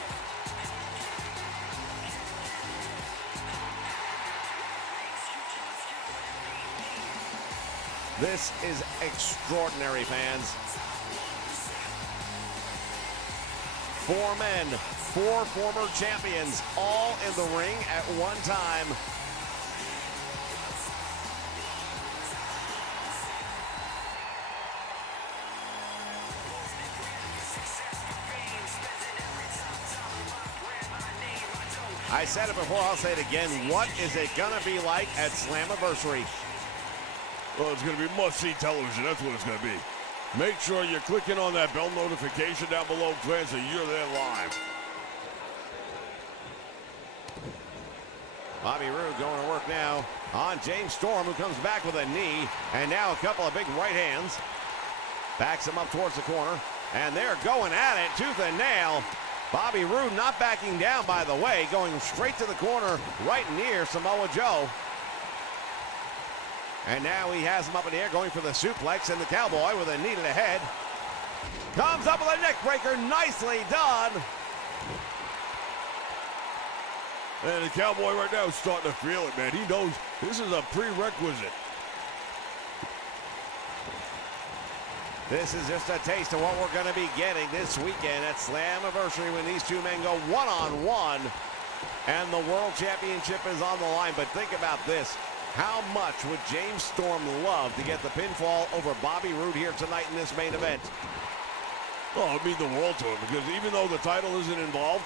This is extraordinary, fans. 4 men, 4 former champions, all in the ring at one time. I said it before, I'll say it again. What is it going to be like at Slammiversary? Well, it's going to be must-see television. That's what it's going to be. Make sure you're clicking on that bell notification down below, fans, so you're there live. Bobby Roode going to work now on James Storm, who comes back with a knee, and now a couple of big right hands. Backs him up towards the corner, and they're going at it tooth and nail. Bobby Roode not backing down, by the way, going straight to the corner right near Samoa Joe. And now he has him up in the air going for the suplex, and the Cowboy with a knee to the head. Comes up with a neck breaker, nicely done. And the Cowboy right now is starting to feel it, man. He knows this is a prerequisite. This is just a taste of what we're going to be getting this weekend at Slammiversary when these two men go one-on-one and the World Championship is on the line. But think about this. How much would James Storm love to get the pinfall over Bobby Roode here tonight in this main event? Oh, it'd mean the world to him, because even though the title isn't involved,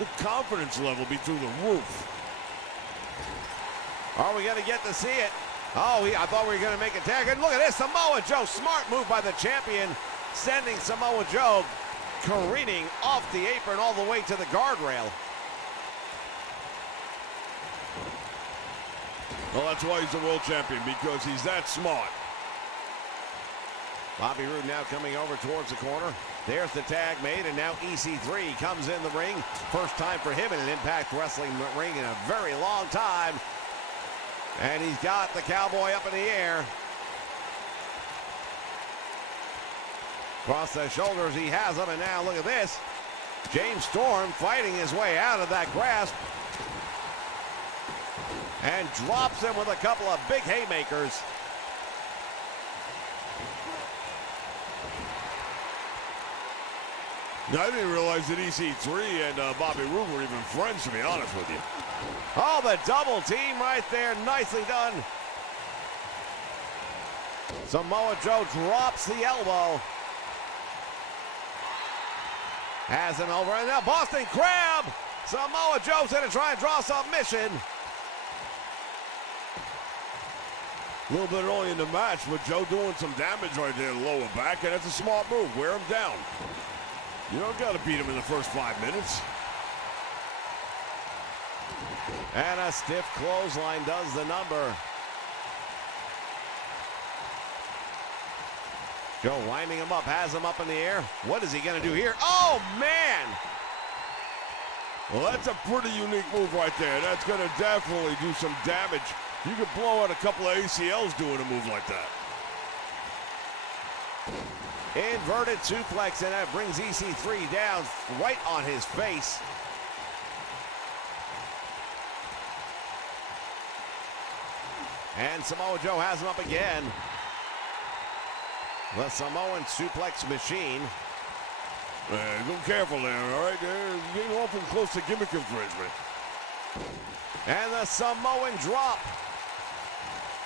the confidence level be through the roof. Are we going to get to see it? Oh, I thought we were going to make a tag. And look at this, Samoa Joe. Smart move by the champion, sending Samoa Joe careening off the apron all the way to the guardrail. Well, that's why he's the world champion, because he's that smart. Bobby Roode now coming over towards the corner. There's the tag made, and now EC3 comes in the ring. First time for him in an Impact Wrestling ring in a very long time. And he's got the Cowboy up in the air. Across the shoulders, he has him, and now look at this. James Storm fighting his way out of that grasp. And drops him with a couple of big haymakers. Now, I didn't realize that EC3 and Bobby Roode were even friends, to be honest with you. Oh, the double team right there. Nicely done. Samoa Joe drops the elbow. Has him over. And now Boston Crab. Samoa Joe's going to try and draw submission. A little bit early in the match, but Joe doing some damage right there, lower back, and that's a smart move. Wear him down. You don't got to beat him in the first 5 minutes. And a stiff clothesline does the number. Joe winding him up, has him up in the air. What is he going to do here? Oh, man! Well, that's a pretty unique move right there. That's going to definitely do some damage. You could blow out a couple of ACLs doing a move like that. Inverted suplex, and that brings EC3 down right on his face. And Samoa Joe has him up again. The Samoan suplex machine. Go careful there, all right? They're getting awful close to gimmick infringement. And the Samoan drop.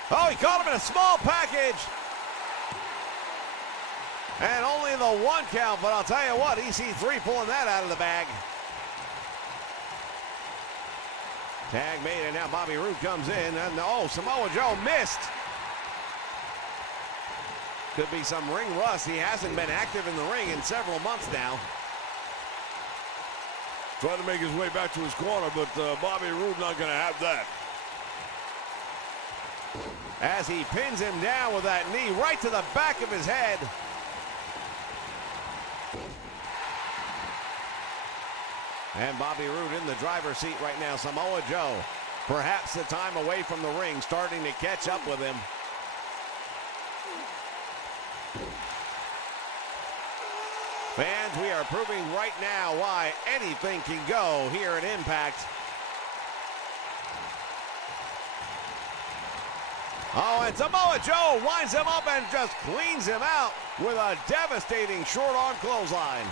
Oh, he caught him in a small package. And only the 1 count, but I'll tell you what, EC3 pulling that out of the bag. Tag made, and now Bobby Roode comes in, and oh, Samoa Joe missed. Could be some ring rust. He hasn't been active in the ring in several months now. Trying to make his way back to his corner, but Bobby Roode not going to have that. As he pins him down with that knee right to the back of his head. And Bobby Roode in the driver's seat right now. Samoa Joe, perhaps the time away from the ring, starting to catch up with him. Fans, we are proving right now why anything can go here at Impact. Oh, and Samoa Joe winds him up and just cleans him out with a devastating short arm clothesline.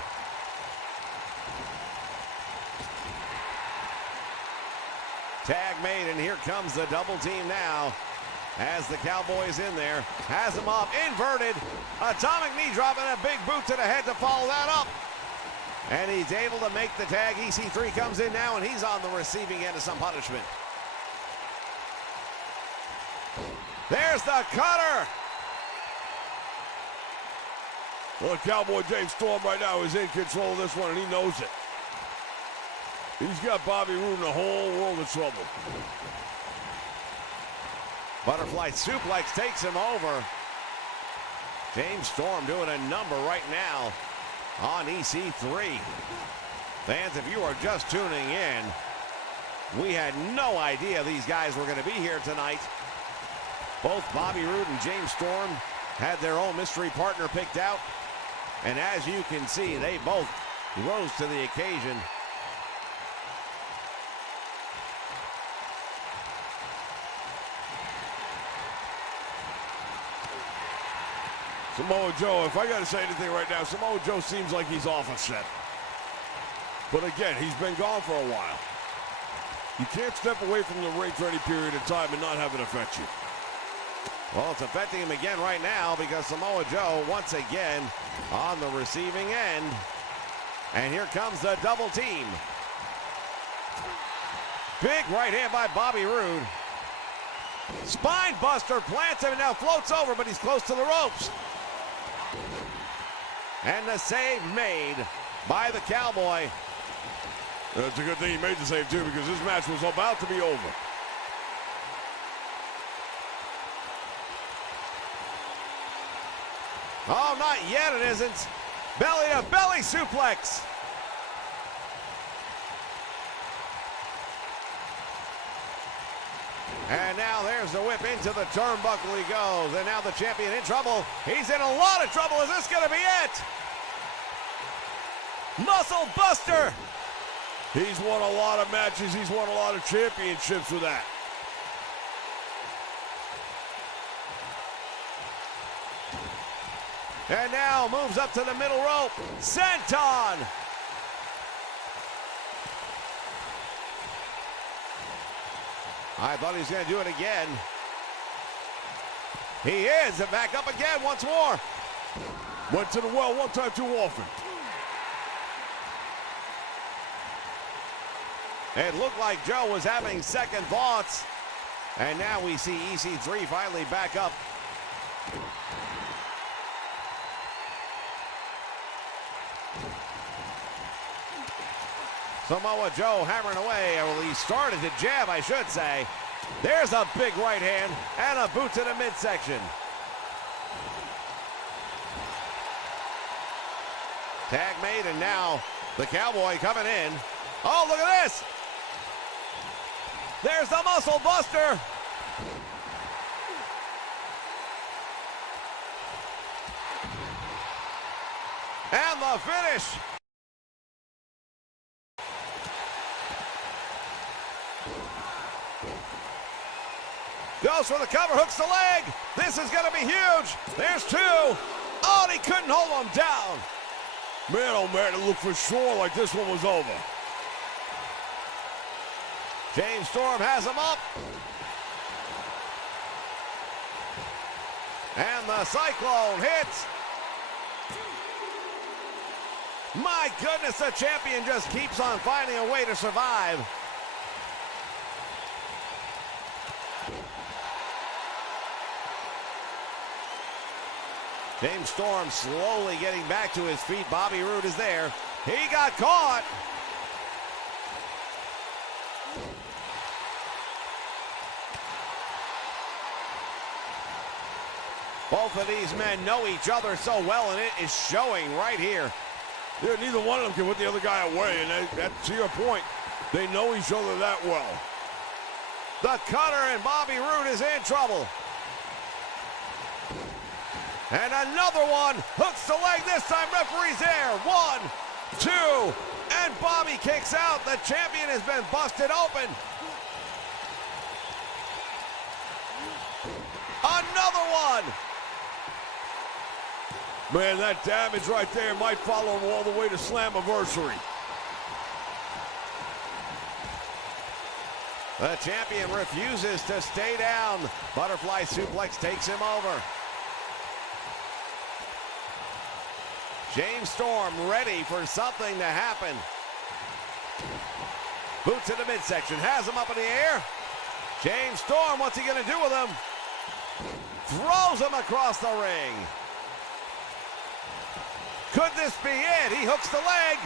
Tag made, and here comes the double team now. As the Cowboy's in there, has him up, inverted, atomic knee drop, and a big boot to the head to follow that up. And he's able to make the tag. EC3 comes in now, and he's on the receiving end of some punishment. There's the cutter. Well, Cowboy James Storm right now is in control of this one, and he knows it. He's got Bobby Roode in a whole world of trouble. Butterfly suplex takes him over. James Storm doing a number right now on EC3. Fans, if you are just tuning in, we had no idea these guys were going to be here tonight. Both Bobby Roode and James Storm had their own mystery partner picked out. And as you can see, they both rose to the occasion. Samoa Joe, if I got to say anything right now, Samoa Joe seems like he's off a set. But again, he's been gone for a while. You can't step away from the ring for any period of time and not have it affect you. Well, it's affecting him again right now because Samoa Joe, once again, on the receiving end. And here comes the double team. Big right hand by Bobby Roode. Spine buster plants him and now floats over, but he's close to the ropes. And the save made by the Cowboy. It's a good thing he made the save, too, because this match was about to be over. Oh, not yet, it isn't. Belly to belly suplex. And now there's the whip into the turnbuckle he goes. And now the champion in trouble. He's in a lot of trouble. Is this going to be it? Muscle Buster. He's won a lot of matches. He's won a lot of championships with that. And now moves up to the middle rope. Senton. I thought he was going to do it again. He is. And back up again once more. Went to the well one time too often. It looked like Joe was having second thoughts. And now we see EC3 finally back up. Samoa Joe hammering away. Well, he started to jab, I should say. There's a big right hand and a boot to the midsection. Tag made, and now the Cowboy coming in. Oh, look at this. There's the Muscle Buster. And the finish. Goes for the cover, hooks the leg. This is going to be huge. There's two. Oh, and he couldn't hold him down. Man, oh man, it looked for sure like this one was over. James Storm has him up. And the Cyclone hits. My goodness, the champion just keeps on finding a way to survive. James Storm slowly getting back to his feet. Bobby Roode is there. He got caught. Both of these men know each other so well, and it is showing right here. Yeah, neither one of them can put the other guy away, and to your point, they know each other that well. The cutter, and Bobby Roode is in trouble. And another one, hooks the leg, this time referee's there. 1, 2, and Bobby kicks out. The champion has been busted open. Another one. Man, that damage right there might follow him all the way to Slammiversary. The champion refuses to stay down. Butterfly suplex takes him over. James Storm ready for something to happen. Boots in the midsection, has him up in the air. James Storm, what's he gonna do with him? Throws him across the ring. Could this be it? He hooks the leg.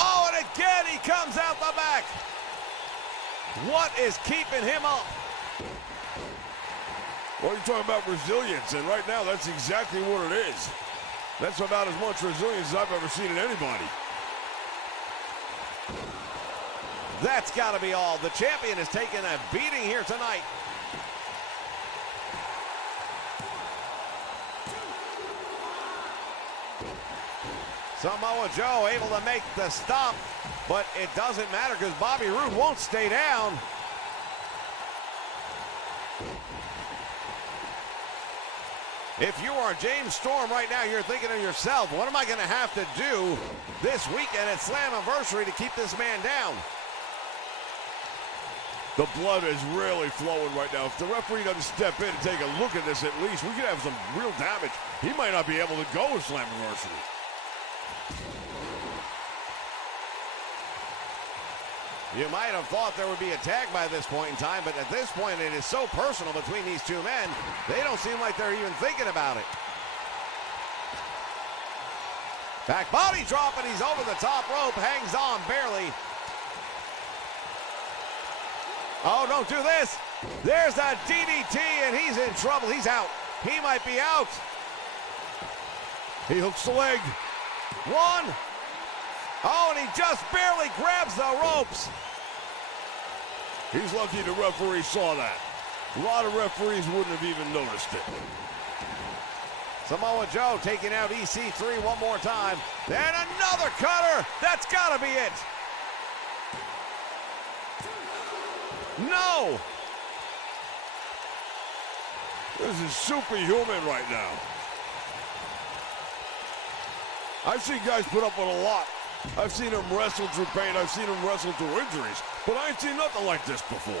Oh, and again he comes out the back. What is keeping him up? Well, you're talking about resilience, and right now that's exactly what it is. That's about as much resilience as I've ever seen in anybody. That's got to be all. The champion is taking a beating here tonight. Samoa Joe able to make the stop, but it doesn't matter because Bobby Roode won't stay down. If you are James Storm right now, you're thinking to yourself, what am I going to have to do this weekend at Slammiversary to keep this man down? The blood is really flowing right now. If the referee doesn't step in and take a look at this at least, we could have some real damage. He might not be able to go with Slammiversary. You might have thought there would be a tag by this point in time, but at this point it is so personal between these two men, they don't seem like they're even thinking about it. Back body drop, and he's over the top rope, hangs on barely. Oh, don't do this. There's a DDT, and he's in trouble. He's out. He might be out. He hooks the leg. 1. Oh, and he just barely grabs the ropes. He's lucky the referee saw that. A lot of referees wouldn't have even noticed it. Samoa Joe taking out EC3 one more time. Then another cutter. That's got to be it. No. This is superhuman right now. I've seen guys put up with a lot. I've seen him wrestle through pain. I've seen him wrestle through injuries. But I ain't seen nothing like this before.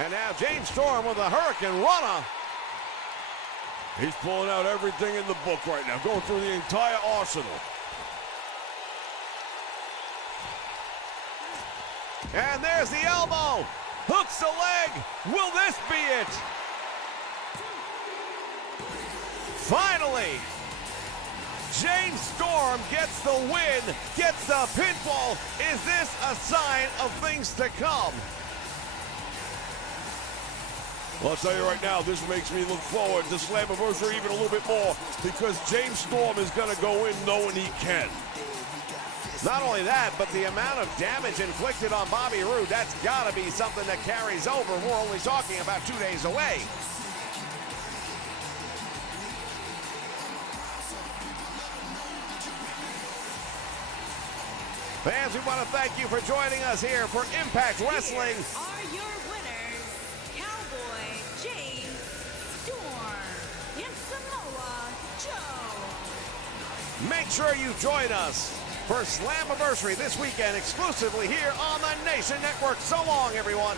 And now James Storm with a Hurricane Rana. He's pulling out everything in the book right now, going through the entire arsenal. And there's the elbow. Hooks the leg. Will this be it? Finally, James Storm gets the win, gets the pinfall. Is this a sign of things to come? Well, I'll tell you right now, this makes me look forward to Slammiversary even a little bit more because James Storm is going to go in knowing he can. Not only that, but the amount of damage inflicted on Bobby Roode, that's got to be something that carries over. We're only talking about 2 days away. Fans, we want to thank you for joining us here for Impact Wrestling. Here are your winners, Cowboy James Storm and Samoa Joe. Make sure you join us for Slammiversary this weekend exclusively here on the Nation Network. So long, everyone.